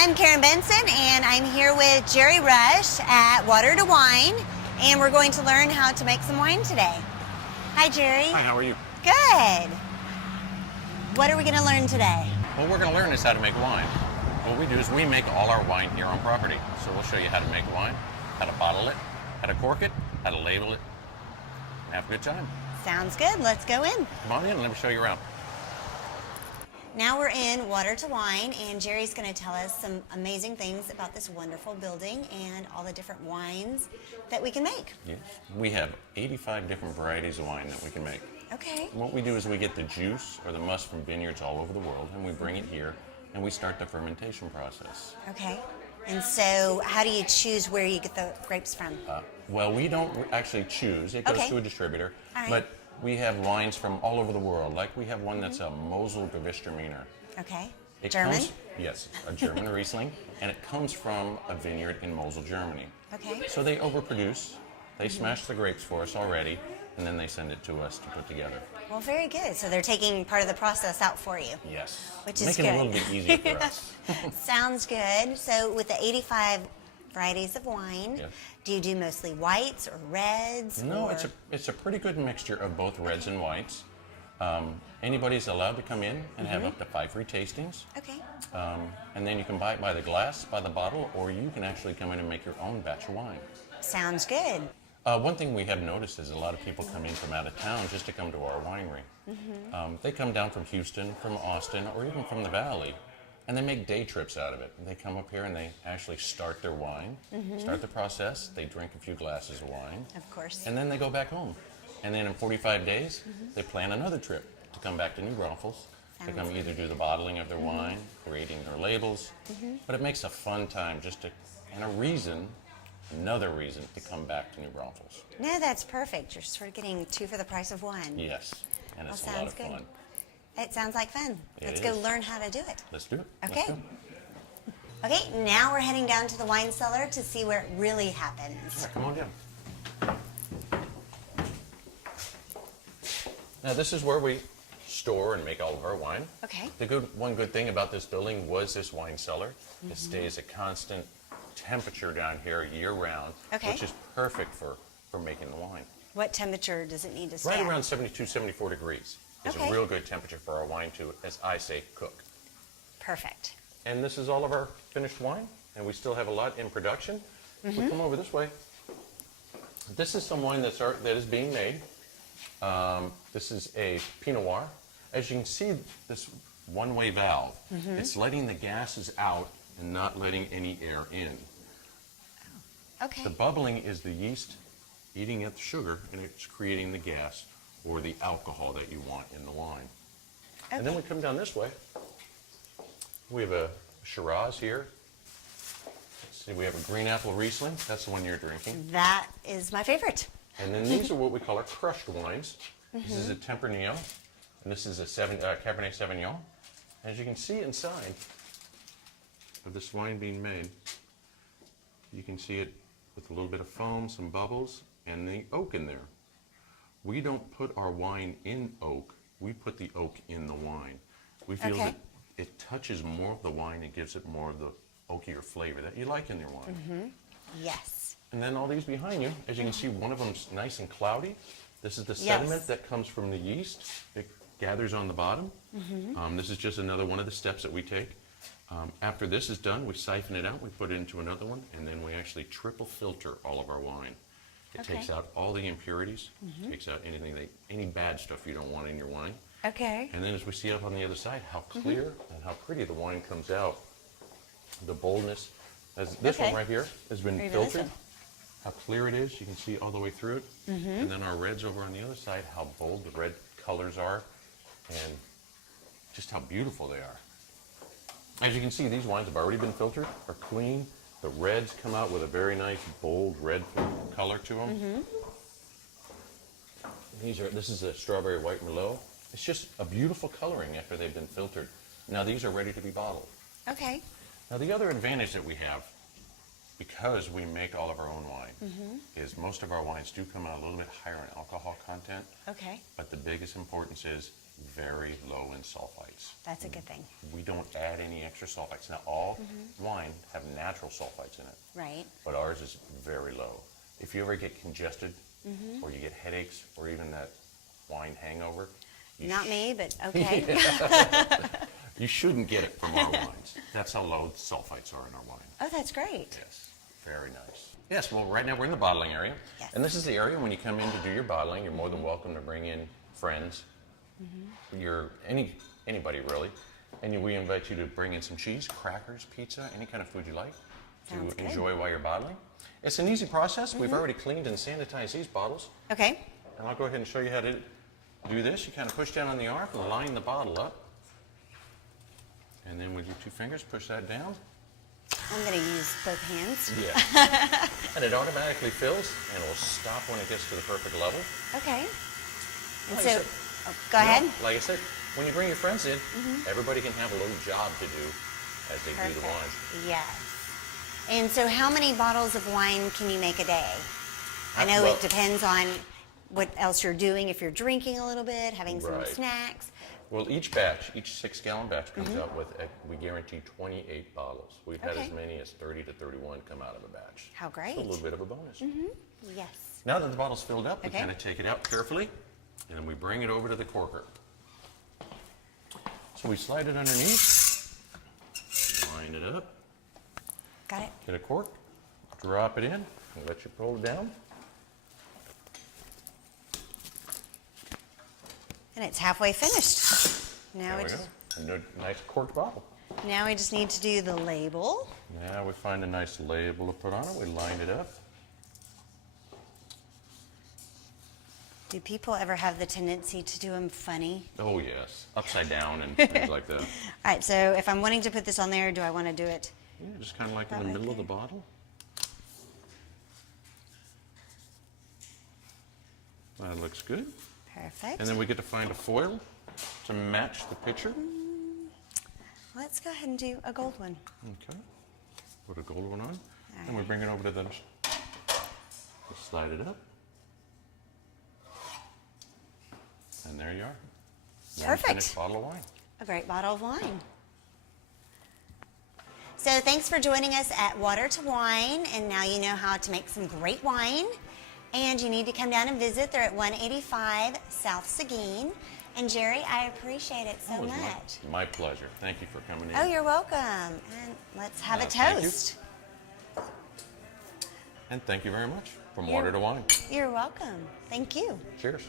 I'm Karen Benson, and I'm here with Jerry Rush at Water2Wine, and we're going to learn how to make some wine today. Hi, Jerry. Hi, how are you? Good. What are we going to learn today? What we're going to learn is how to make wine. What we do is we make all our wine here on property. So we'll show you how to make wine, how to bottle it, how to cork it, how to label it, and have a good time. Sounds good. Let's go in. Come on in and let me show you around. Now we're in Water2Wine, and Jerry's going to tell us some amazing things about this wonderful building and all the different wines that we can make. Yes. We have 85 different varieties of wine that we can make. Okay. And what we do is we get the juice or the must from vineyards all over the world, and we bring it here, and we start the fermentation process. Okay. And so how do you choose where you get the grapes from? Well, we don't actually choose. It goes to a distributor. All right. But we have wines from all over the world. Like we have one that's a Mosel Gewürztraminer. Okay. It German? Comes, yes, a German Riesling, and it comes from a vineyard in Mosel, Germany. Okay. So they overproduce, they smash the grapes for us already, and then they send it to us to put together. Well, very good. So they're taking part of the process out for you. Yes. Which is Making good. it a little bit easier for us. Sounds good. So with the 85 varieties of wine, Yes. do you do mostly whites or reds? No, or... it's a pretty good mixture of both reds and whites. Anybody's allowed to come in and have up to 5 free tastings. Okay. And then you can buy it by the glass, by the bottle, or you can actually come in and make your own batch of wine. Sounds good. One thing we have noticed is a lot of people come in from out of town just to come to our winery. They come down from Houston, from Austin, or even from the Valley, and they make day trips out of it. They come up here and they actually start their wine, start the process, they drink a few glasses of wine, Of course. and then they go back home. And then in 45 days, they plan another trip to come back to New Braunfels to come either do the bottling of their wine, creating their labels, but it makes a fun time just to, and another reason to come back to New Braunfels. No, that's perfect. You're sort of getting 2 for the price of 1. Yes, and it's a lot sounds of good. fun. It sounds like fun. Let's It go is. learn how to do it. Let's do it. Okay. Let's do it. Okay, now we're heading down to the wine cellar to see where it really happens. Yeah, come on down. Now this is where we store and make all of our wine. Okay. One good thing about this building was this wine cellar. It stays at constant temperature down here year round, Okay. which is perfect for making the wine. What temperature does it need to stay Right at? around 72, 74 degrees is Okay. a real good temperature for our wine to, as I say, cook. Perfect. And this is all of our finished wine, and we still have a lot in production. If we come over this way, this is some wine that is being made. This is a Pinot Noir. As you can see, this one-way valve, it's letting the gases out and not letting any air in. Okay. The bubbling is the yeast eating at the sugar, and it's creating the gas or the alcohol that you want in the wine. And then we come down this way. We have a Shiraz here. Let's see, we have a green apple Riesling. That's the one you're drinking. That is my favorite. And then these are what we call our crushed wines. This is a Tempranillo, and this is a Cabernet Sauvignon. As you can see inside of this wine being made, you can see it with a little bit of foam, some bubbles, and the oak in there. We don't put our wine in oak. We put the oak in the wine. We feel Okay. that it touches more of the wine and gives it more of the oakier flavor that you like in your wine. Yes. And then all these behind you, as you can see, one of them's nice and cloudy. This is the Yes. sediment that comes from the yeast. It gathers on the bottom. This is just another one of the steps that we take. After this is done, we siphon it out, we put it into another one, and then we actually triple filter all of our wine. It Okay. takes out all the impurities, takes out any bad stuff you don't want in your wine. Okay. And then as we see up on the other side, how clear and how pretty the wine comes out. The boldness. As this one Okay. right here has been Or even this filtered. one. How clear it is. You can see all the way through it. And then our reds over on the other side, how bold the red colors are and just how beautiful they are. As you can see, these wines have already been filtered, are clean. The reds come out with a very nice, bold red color to them. This is a strawberry white Merlot. It's just a beautiful coloring after they've been filtered. Now these are ready to be bottled. Okay. Now the other advantage that we have, because we make all of our own wine, is most of our wines do come out a little bit higher in alcohol content. Okay. But the biggest importance is very low in sulfites. That's a good thing. We don't add any extra sulfites. Now, all wine have natural sulfites in it, Right. but ours is very low. If you ever get congested, or you get headaches, or even that wine hangover, Not me, but okay. you shouldn't get it from our wines. That's how low the sulfites are in our wine. Oh, that's great. Yes, very nice. Yes, well, right now we're in the bottling area. Yes. And this is the area when you come in to do your bottling, you're more than welcome to bring in friends, anybody really. And we invite you to bring in some cheese, crackers, pizza, any kind of food you like Sounds to good. enjoy while you're bottling. It's an easy process. We've already cleaned and sanitized these bottles. Okay. And I'll go ahead and show you how to do this. You kind of push down on the arm and line the bottle up. And then with your 2 fingers, push that down. I'm going to use both hands. Yeah. And it automatically fills and it will stop when it gets to the perfect level. Okay. And Like so, I said, go ahead. Like I said, when you bring your friends in, everybody can have a little job to do as they do the wine. Perfect. Yes. And so how many bottles of wine can you make a day? I know Well- it depends on what else you're doing, if you're drinking a little bit, having some Right. snacks. Well, each 6-gallon batch comes out with, we guarantee 28 bottles. We've had Okay. as many as 30 to 31 come out of a batch. How great. So a little bit of a bonus. Yes. Now that the bottle's filled up, we Okay. kind of take it out carefully, and then we bring it over to the corker. So we slide it underneath, line it up, Got it. get a cork, drop it in, and let you pull it down. And it's halfway finished. Now There we we just go. A nice corked bottle. need to do the label. Now we find a nice label to put on it. We line it up. Do people ever have the tendency to do them funny? Oh yes, upside down and things like that. All right, so if I'm wanting to put this on there, do I want to do it? Yeah, just kind of like in About the right middle of the there. bottle. That looks good. Perfect. And then we get to find a foil to match the picture. Let's go ahead and do a gold one. Okay. Put a gold one on. And we bring it over to the, slide it up. And there you are. One Perfect. finished bottle of wine. A great bottle of wine. So thanks for joining us at Water2Wine, and now you know how to make some great wine. And you need to come down and visit. They're at 185 South Seguin. And Jerry, I appreciate it so It was much. my pleasure. Thank you for coming in. Oh, you're welcome. And let's have a Thank you. toast. And thank you very much from You're- Water to Wine. You're welcome. Thank you. Cheers.